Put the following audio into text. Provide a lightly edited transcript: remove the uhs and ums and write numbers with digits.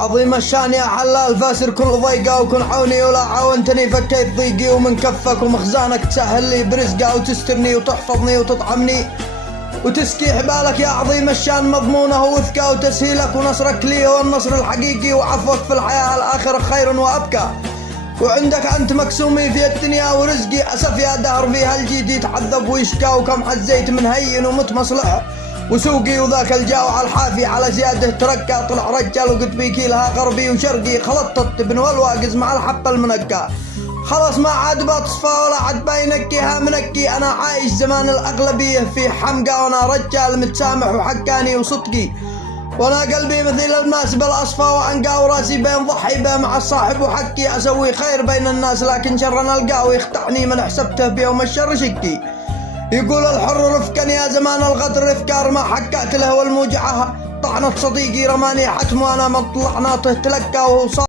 عظيم الشان يا حلال فاسر كل ضيقة وكن عوني ولا عاونتني فكيت ضيقي ومن كفك ومخزانك تسهل لي برزقة وتسترني وتحفظني وتطعمني وتسكي حبالك يا عظيم الشان مضمونه وثقة وتسهيلك ونصرك لي هو النصر الحقيقي وعفوك في الحياة الآخرة خير وأبكى وعندك أنت مكسومي في الدنيا ورزقي أسف يا دهر في هالجيد يتعذب ويشكى وكم حزيت من هين ومتمصلح وسوقي وذاك الجاوع الحافي على زياده تركى طلع رجال وقد بيكي لها غربي وشرقي خلطت التبن والواقز مع الحب المنقى خلاص ما عاد بتصفى ولا عاد باينكيها منكي أنا عايش زمان الأغلبية في حمقى وأنا رجال متسامح وحقاني وصدقي وانا قلبي مثل الماس بالاصفى وانقى وراسي بين ضحي به مع الصاحب وحكي اسوي خير بين الناس لكن شر نلقاه ويخدعني من حسبته بيوم الشر شكي يقول الحر رفقا يا زمان الغدر افكار ما حققت له والموجعه طعنت صديقي رماني حتم وانا من طلعناته تلقى وهو